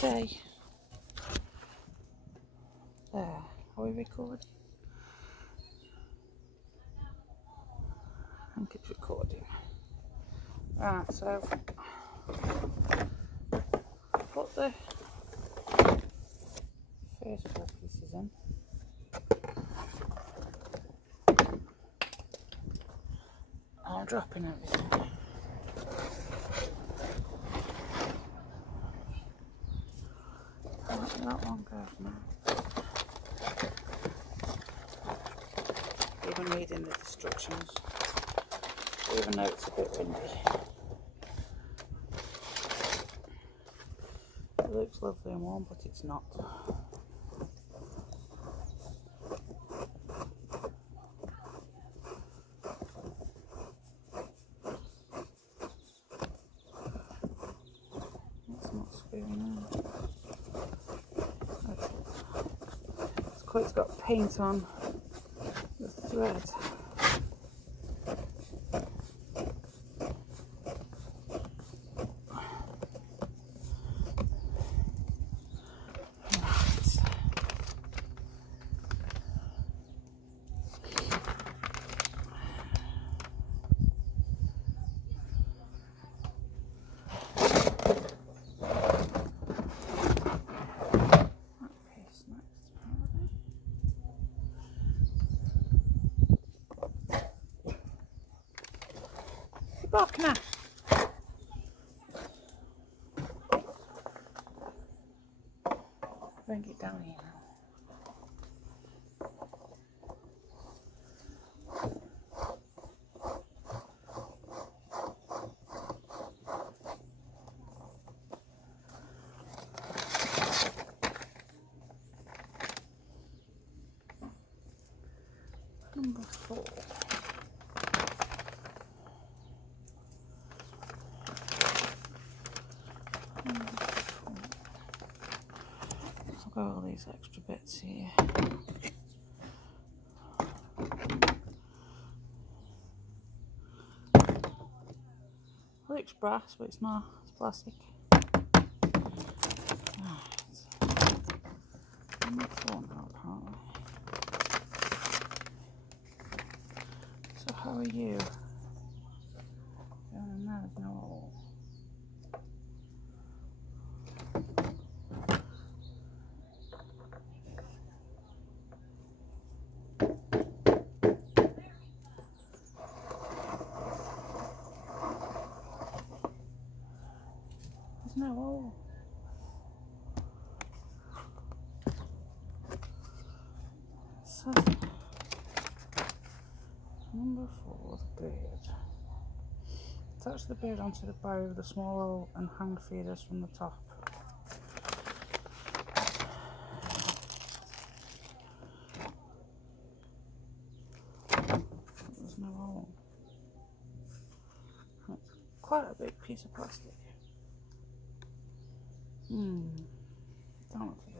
day. There, are we recording? I think it's recording. Right, so put the first 4 pieces in. I'm dropping everything. That one goes now. Even reading the instructions, even though it's a bit windy. It looks lovely and warm, but it's not. It's not screwing in. It's got paint on the thread. Back now. Bring it down here now. Number 4. I've got all these extra bits here. Looks brass, but it's not. It's plastic. Right. Number 4 now, apparently. So how are you? No, there's no hole. There's no hole. So, number 4, the bird. Attach the bird onto the bow with a small hole and hang feeders from the top. There's no hole. It's quite a big piece of plastic. Don't know what to do.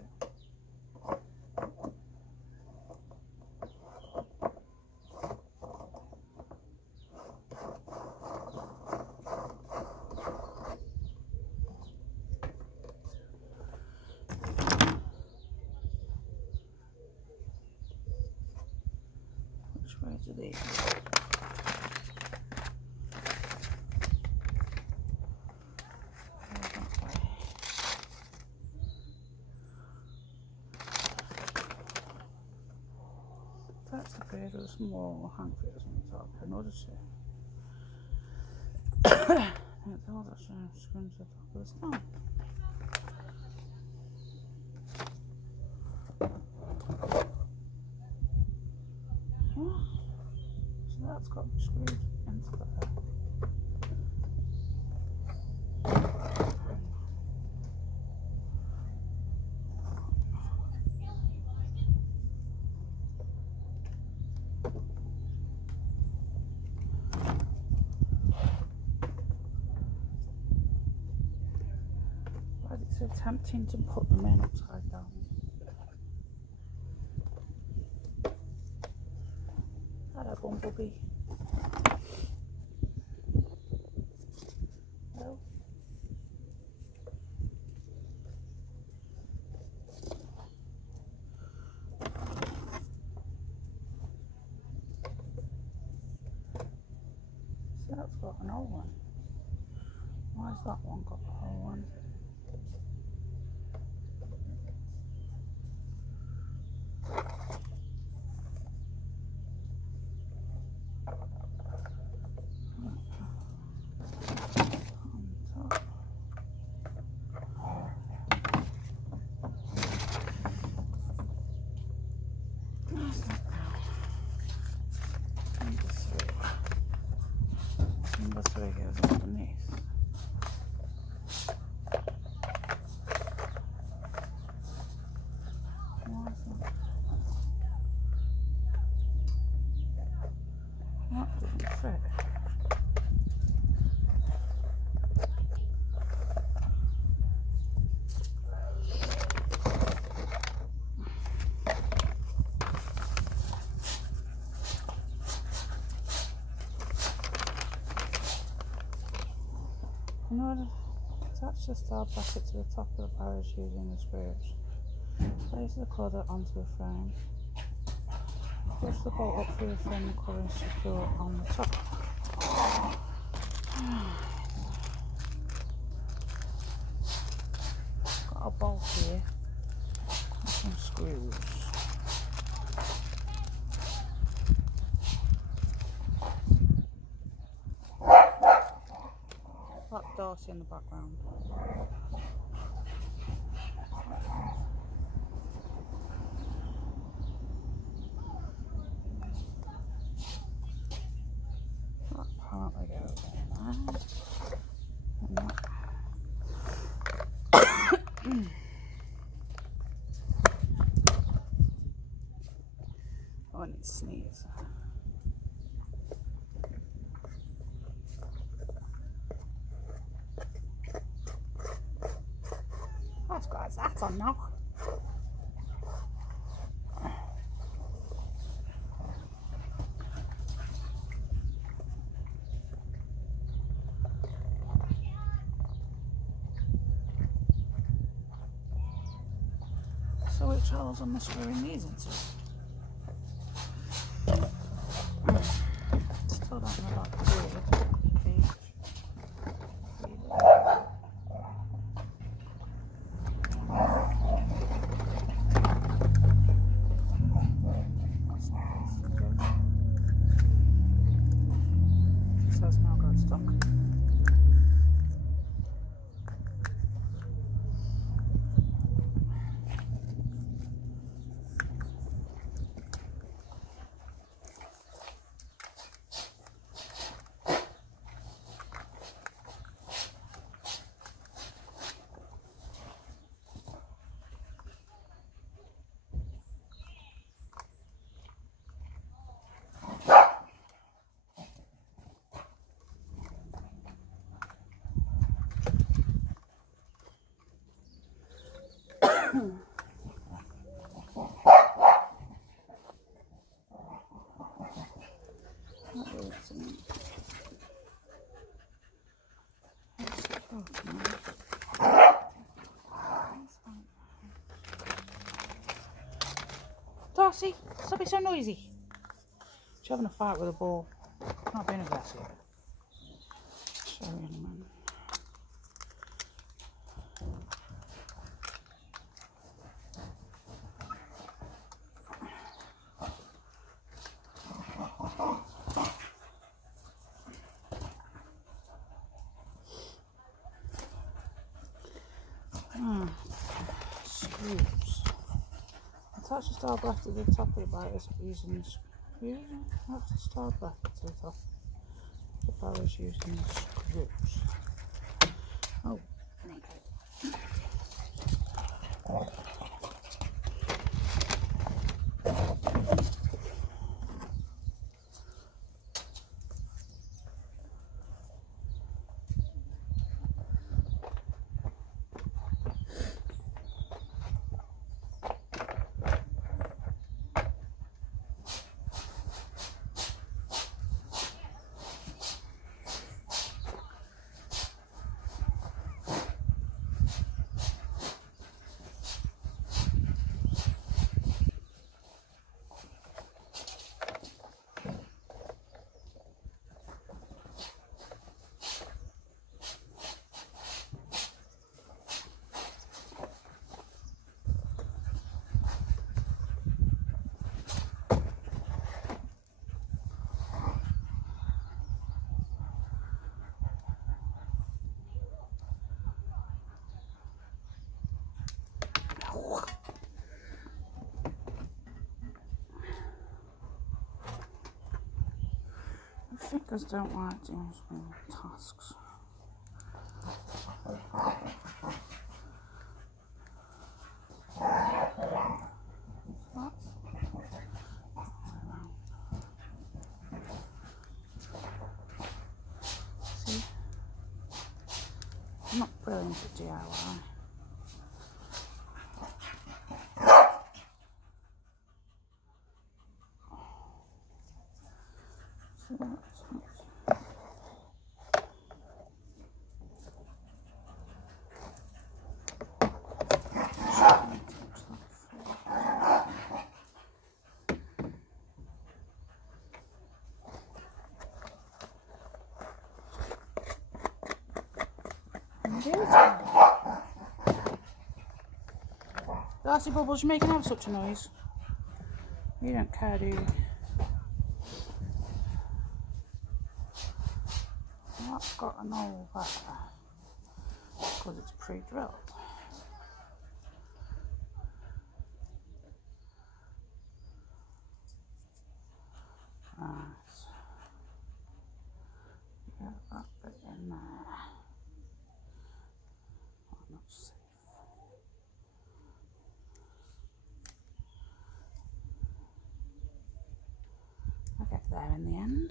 Which way do these go? Attach the bird with a small hang feeders on the top in order to it holds that screw to the top of the stone. So that's got to be screwed into there. Why is it so tempting to put them in upside down? Hello, Bumblebee. Hello. got an old one. Why has that one got the whole one? Number 3 goes underneath. Why is that? That doesn't fit. In order to attach the star bracket to the top of the barrage using the screws, place the cover onto the frame. Push the bolt up through the frame and cover is secure on the top. Got a bolt here and some screws. That Darcy in the background. That partly goes in there. And that. Oh, I need to sneeze. That's got his hat on now. So which holes am I screwing these into? Still don't know about the cage. It says now got stuck. Darcy, stop being so noisy. She's having a fight with a ball. Not being aggressive. Sorry, man. Screws. Attach the star bracket to the top of the barrage using screws. Attach the star bracket to the top of the barrage using screws. Oh, okay. Fingers don't like doing small tasks. See? I'm not brilliant at DIY. Darcy Bubbles, you're making out such a noise. You don't care, do you? That's got an hole there because it's pre-drilled. Right. Get that bit in there. Oh, not safe. I'll get there in the end.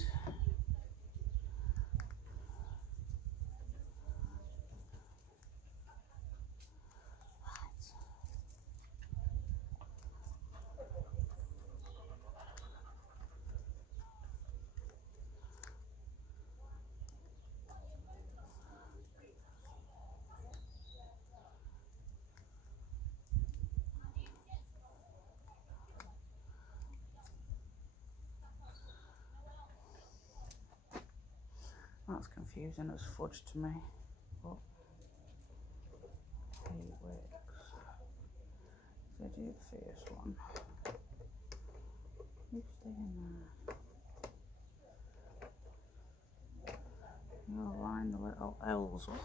That's confusing as fudge to me. But it works. So do the first one. You stay in there. You'll line the little L's up.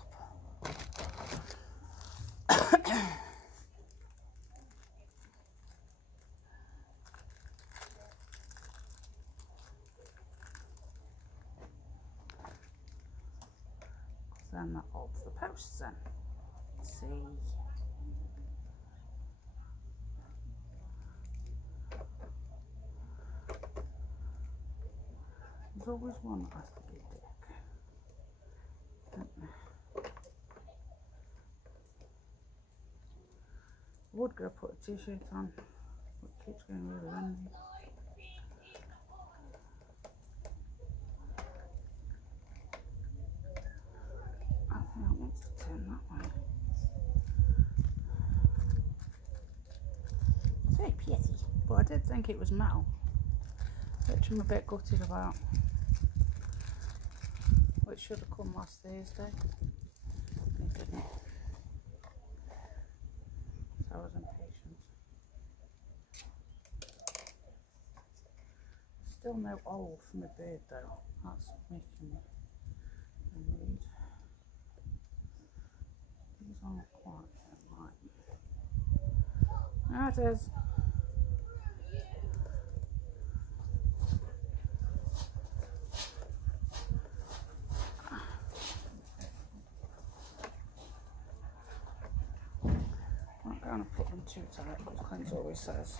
Then that holds the posts in. See? There's always one that has to be a dick. I would go put a t-shirt on, but it keeps going really windy. I think I want to turn that way. It's very pretty, but I did think it was metal, which I'm a bit gutted about. Which should have come last Thursday. It didn't. So I was impatient. Still no owl from the bird though. That's making me annoyed. These aren't quite right. There it is. I'm not going to put them too tight, because Clint always says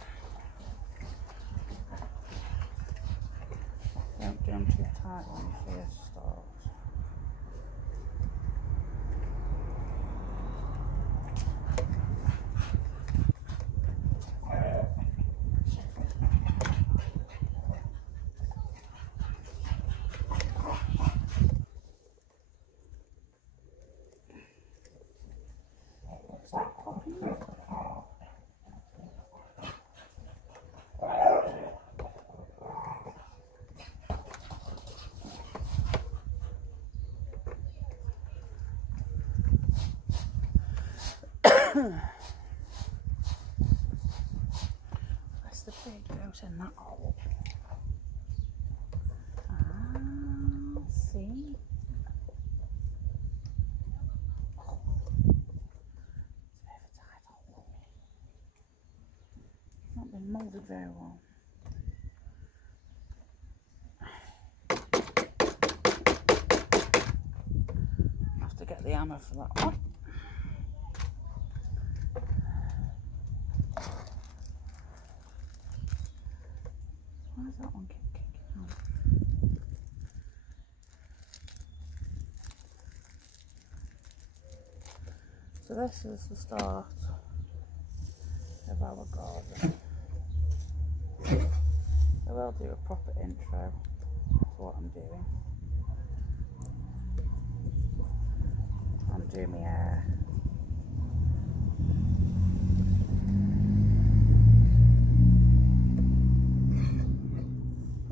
don't do them too tight when you first start. That's the big goes in that hole. See? Oh. It's a bit of a tight hole. Not been moulded very well. hammer for that one. Why does that one keep kicking out? So this is the start of our garden. I will do a proper intro to what I'm doing. I'm doing my hair.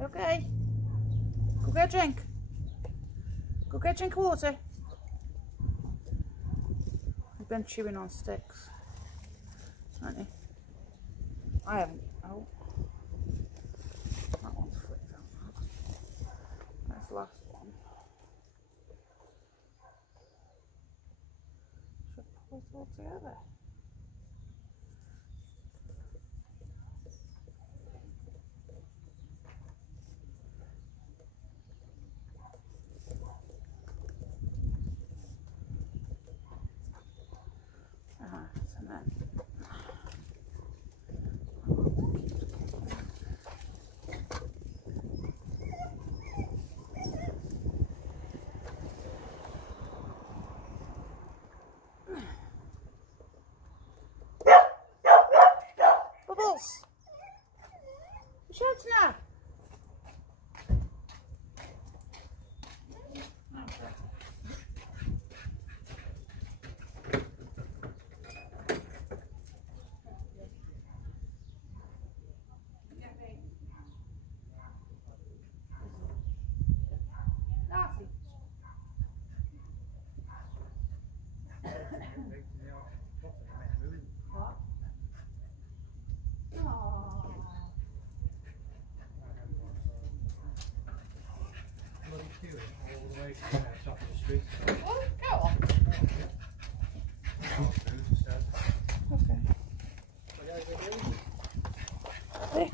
Okay, go get a drink. Go get a drink of water. I've been chewing on sticks, haven't you? I haven't. Oh, that one's flipped out. That's the last one. Should pull it all together. And then Bubbles! You shouting now? Vic,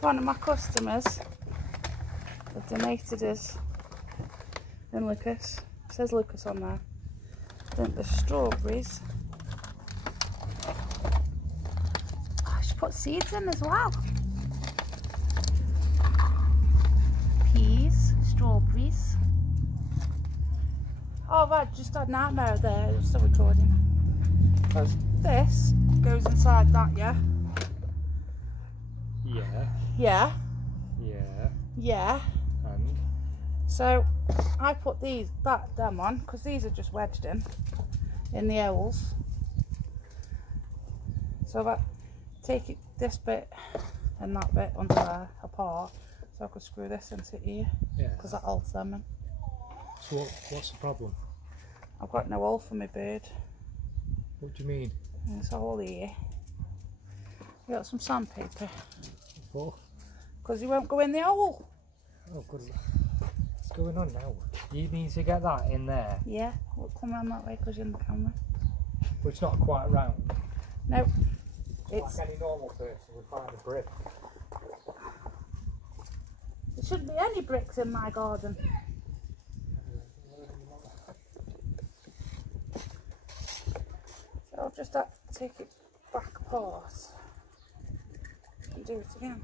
one of my customers have donated us in Lucas. It says Lucas on there. I think the strawberries. I should put seeds in as well. Peas, strawberries. Oh, right, just had a nightmare there. I'm still recording. Because this goes inside that, yeah? Yeah. Yeah. Yeah. Yeah. And? So I put them on because these are just wedged in the holes. So that take this bit and that bit under there apart, so I could screw this into here. Yeah. Because that holds them in. So what's the problem? I've got no hole for my bird. What do you mean? There's a hole here. You got some sandpaper. For? Because he won't go in the hole. Oh, good. What's going on now? You need to get that in there. Yeah, we'll come around that way because you're in the camera. But it's not quite round. No. It's like any normal person would find a brick. There shouldn't be any bricks in my garden. So I'll just have to take it back apart and do it again.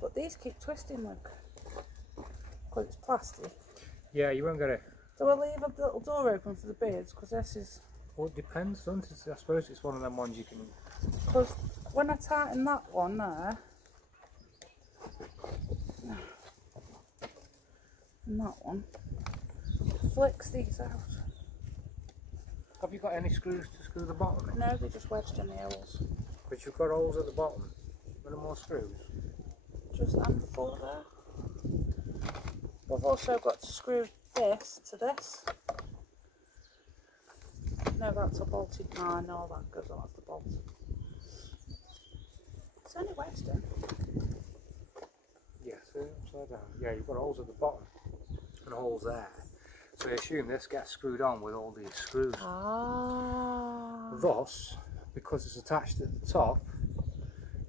But these keep twisting, look, because it's plastic. Yeah, you won't get it. Do I leave a little door open for the birds? Because this is... Well, it depends, doesn't it? I suppose it's one of them ones you can... Because when I tighten that one there, and that one, it flicks these out. Have you got any screws to screw the bottom in? No, they're just wedged in the holes. But you've got holes at the bottom. Got more screws? Just handful there. We've also got to screw this to this. No, that's a bolted. No, no, that goes on. That's the bolt. It's only wedged in. Yeah, so upside down. Yeah, you've got holes at the bottom and holes there. So I assume this gets screwed on with all these screws. Ah. Thus, because it's attached at the top,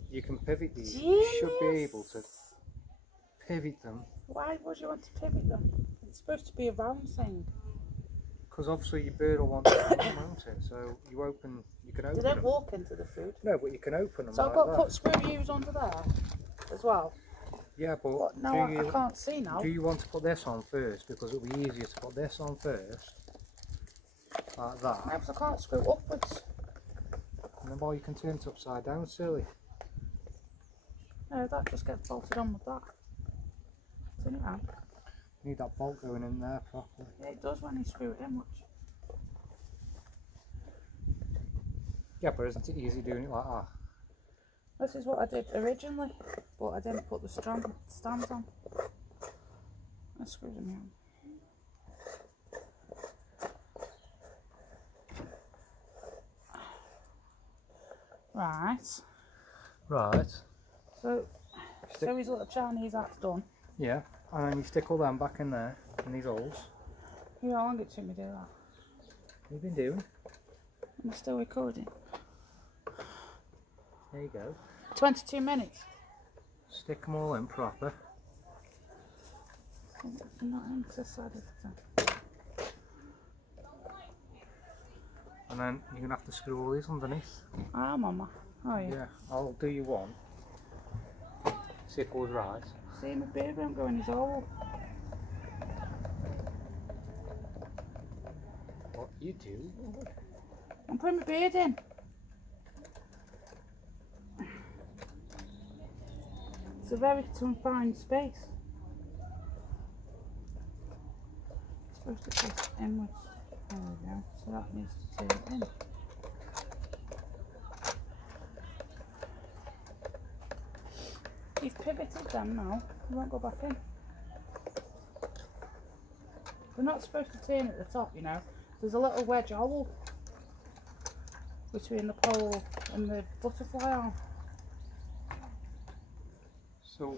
you can pivot these. Genius. You should be able to pivot them. Why would you want to pivot them? it's supposed to be a round thing. Because obviously your bird will want to mount it, so you can open They them. don't walk into the food. No, but you can open them So like I've got to that. put screw U's onto there as well. Yeah, but What? No, I can't see now. do you want to put this on first? Because it'll be easier to put this on first, like that. No, because I can't screw upwards. And then, well, you can turn it upside down, silly. No, that just gets bolted on with that. Turn it round. You need that bolt going in there properly. Yeah, it does when you screw it in, watch. Yeah, but isn't it easy doing it like that? This is what I did originally, but I didn't put the stands on. I screwed them in. Right. Right. So his little Chinese hat's done. Yeah, and then you stick all them back in there, in these holes. You know how long it took me to do that? What have you been doing? Am I still recording? There you go. 22 minutes. Stick them all in proper. Not in because I decided to. And then you're going to have to screw all these underneath. Ah, Mama. Oh, yeah. Yeah, I'll do you one. See if it goes right. See, my beard won't go in his hole. What you do? I'm putting my beard in. It's a very confined space. It's supposed to face inwards. There we go. So that needs to turn in. You've pivoted them now. You won't go back in. They're not supposed to turn at the top, you know. There's a little wedge hole between the pole and the butterfly arm. So,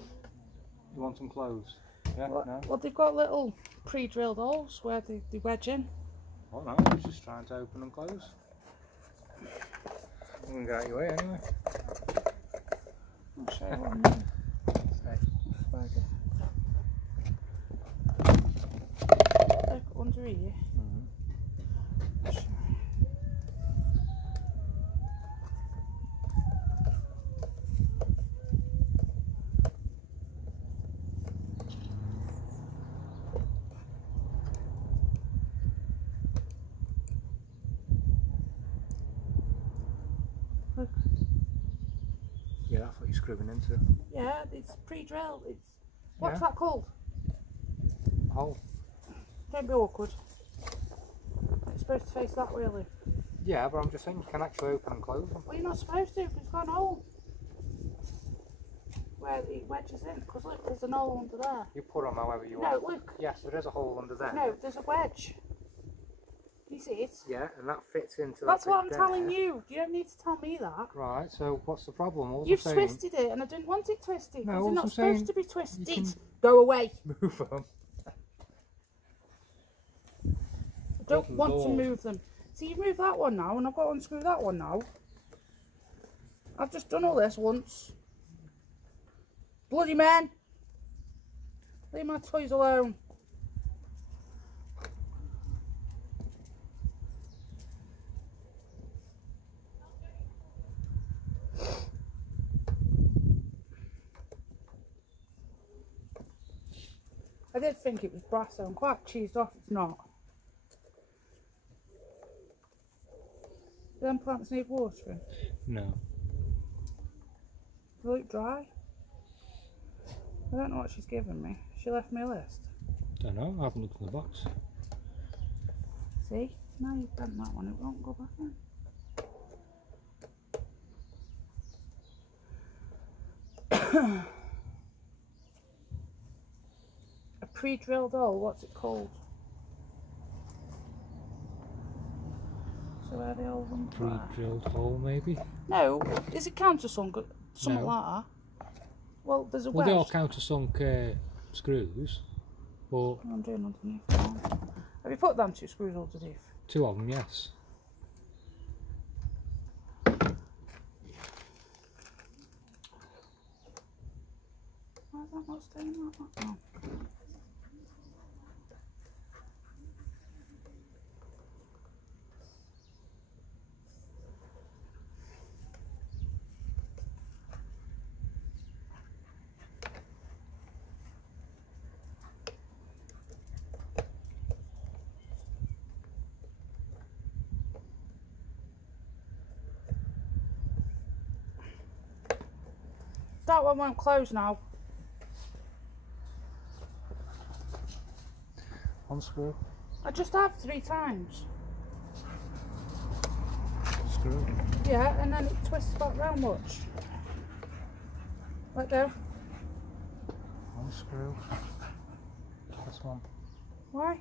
you want them closed? Yeah, no? Well, they've got little pre-drilled holes where they wedge in. Well, no, I was just trying to open and close. I'm going to get out your way anyway. I'll show you what I mean. Look under here. Look. Yeah, that's what you're screwing into. Yeah, it's pre-drilled. It's what's Yeah. that called? Hole. Don't be awkward. It's supposed to face that way, Lou. Yeah, but I'm just saying you can actually open and close them. Well, you're not supposed to because it's got an hole where it wedges in. Because look, there's an hole under there. You put them however you No, want. look. Yes, there is a hole under there. No, there's a wedge. You see it? Yeah, and that fits into That's that what I'm bit telling there. you. You don't need to tell me that. Right, so what's the problem? All You've I'm saying, twisted it, and I didn't want it twisted. No, Because all they're not I'm supposed saying, to be twisted. you can- Go away. move them. I don't Good want to Lord. move them. See, you've moved that one now, and I've got to unscrew that one now. I've just done all this once. Bloody man! Leave my toys alone. I did think it was brass, so I'm quite cheesed off it's not. Do them plants need watering? No. They look dry. I don't know what she's given me. She left me a list. Don't know, I haven't looked in the box. See? Now you've done that one, it won't go back in. A pre-drilled hole, what's it called? So where the old one? Pre-drilled hole maybe? No, is it countersunk? Something No. like that. Well, there's a Well, wedge. they are countersunk screws, but I'm doing underneath now. Have you put them two screws underneath? two of them, yes. Why is that not staying like that now? that one won't close now. Unscrew. I just have 3 times. Screw. Yeah, and then it twists back round much. Let go. Unscrew. This one. Why?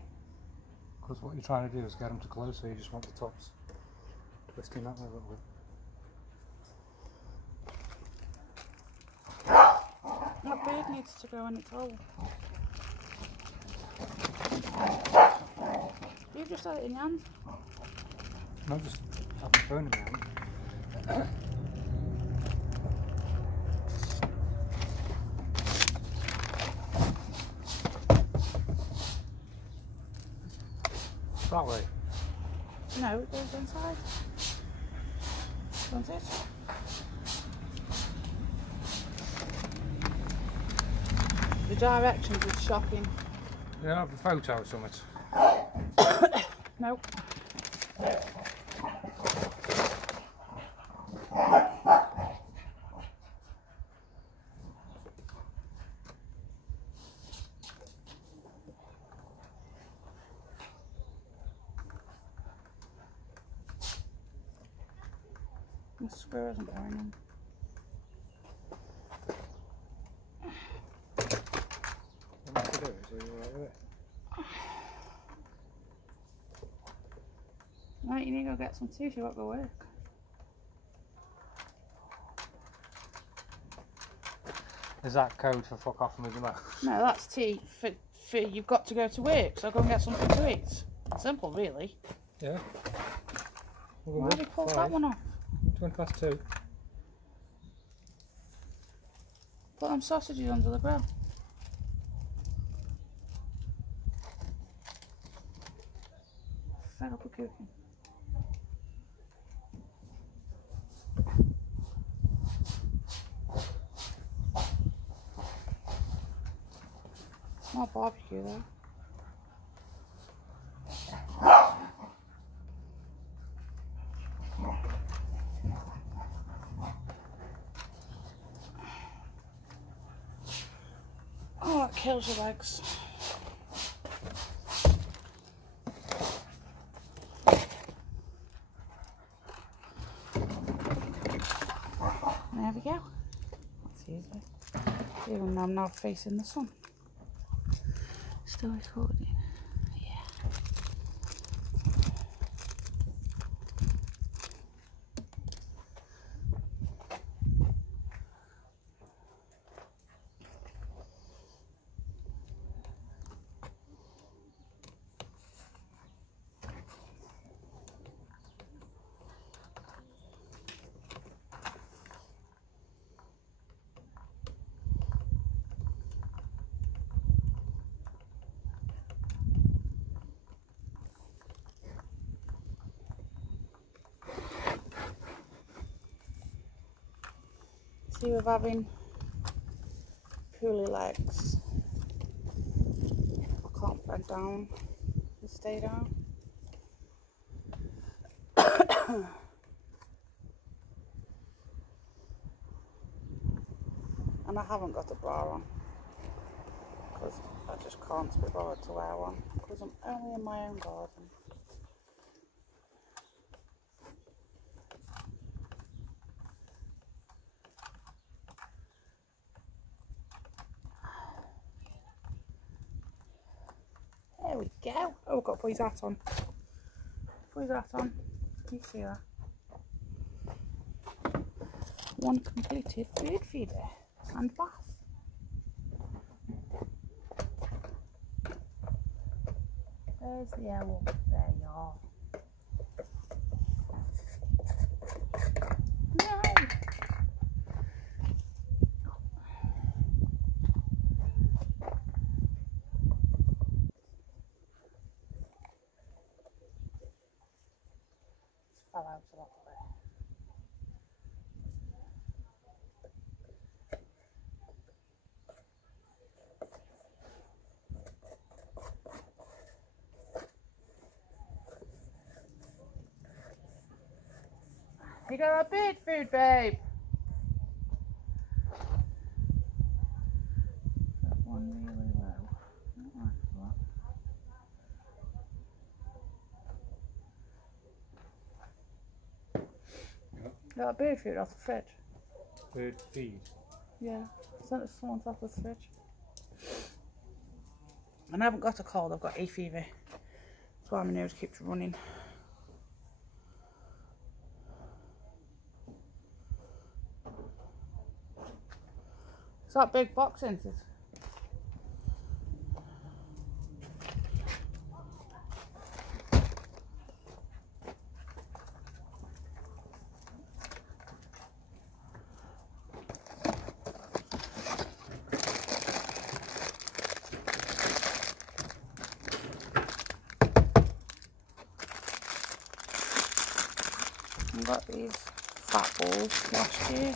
Because what you're trying to do is get them to close, so you just want the tops twisting that way a little bit. That beard needs to go in its hole. You just had it in your hand. No, just have my phone in my hand. That way. No, it goes inside. Don't it? The directions is shocking. You don't have a photo or something? Nope. The screw isn't going in. What am I to do? Is it alright with it? Right, you need to go get some tissue at the work. Is that code for fuck off and move your mouth? No, that's T for you've got to go to work, so go and get something to eat. Simple, really. Yeah. Why have you pulled that one off? 2:20. Put them sausages under the grill. Fed up with cooking. It's not barbecue though. Oh, that kills your legs. There we go. That's easy. Even though I'm now facing the sun. Still recording. Yeah. See, with having poorly legs, I can't bend down and stay down. And I haven't got a bra on because I just can't be bothered to wear one because I'm only in my own garden. There we go. Oh, I've got to put his hat on. Put his hat on. Can you see that? One completed bird feeder and bath. There's the owl. There you are. No! Fell out of that way. You got a bird food, babe. on really low. I don't like that. Got bird food off the fridge. Bird feed. Yeah, I sent it to someone's off the fridge. And I haven't got a cold, I've got hay fever. That's why my nose keeps running. It's that big box, isn't it? I got these fat balls last year.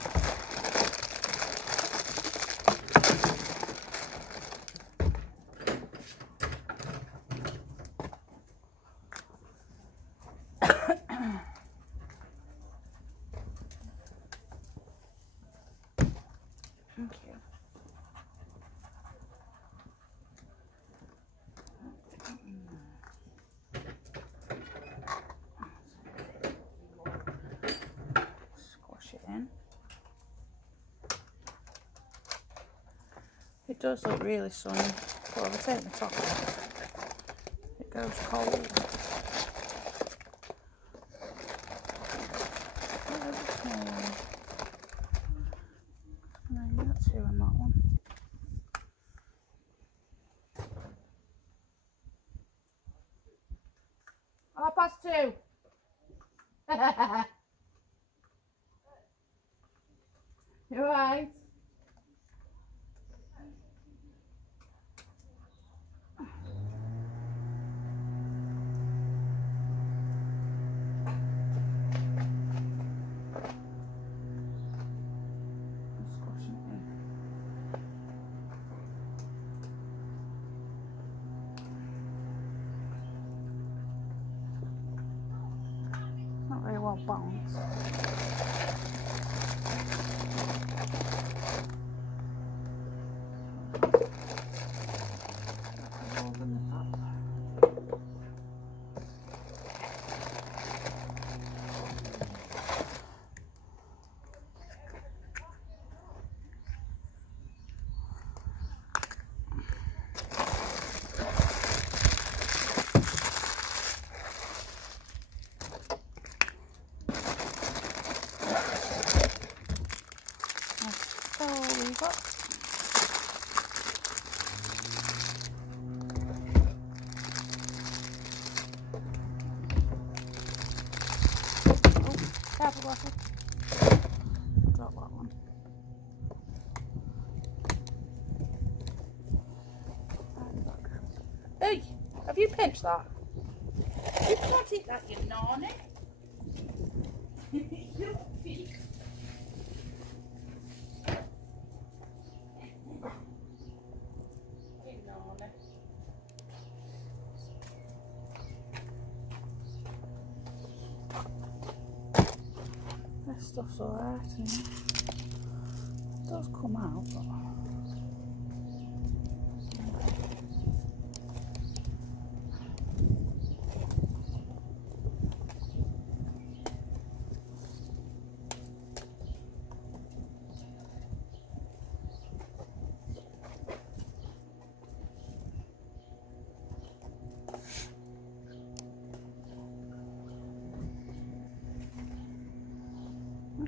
Thank you. Squash it in. It does look really sunny, but if I take the top off, it goes cold. No, you got two on that one. +2. You alright? Not very well balanced. Careful, Blossom. Drop that one. Hey, have you pinched that? You can't eat that, you naughty. You feet. You naughty. This stuff's alright, it does come out, but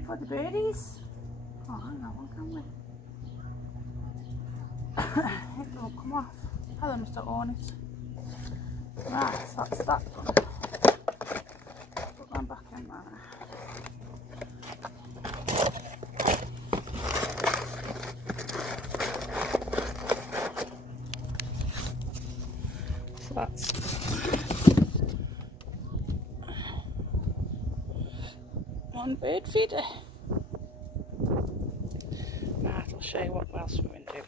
for the birdies. Oh, hang on, one can we? It won't come off. Helen must have owned it. Right, so that's that done. Put them back in there. So that's one bird feeder. Right, I'll show you what else we've been doing.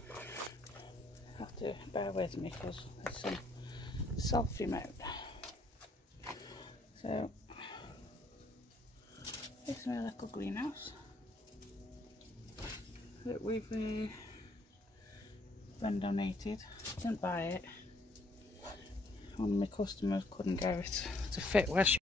You have to bear with me because it's in selfie mode. So, this is my little greenhouse that we've Ben donated. Didn't buy it. One of my customers couldn't get it to fit where she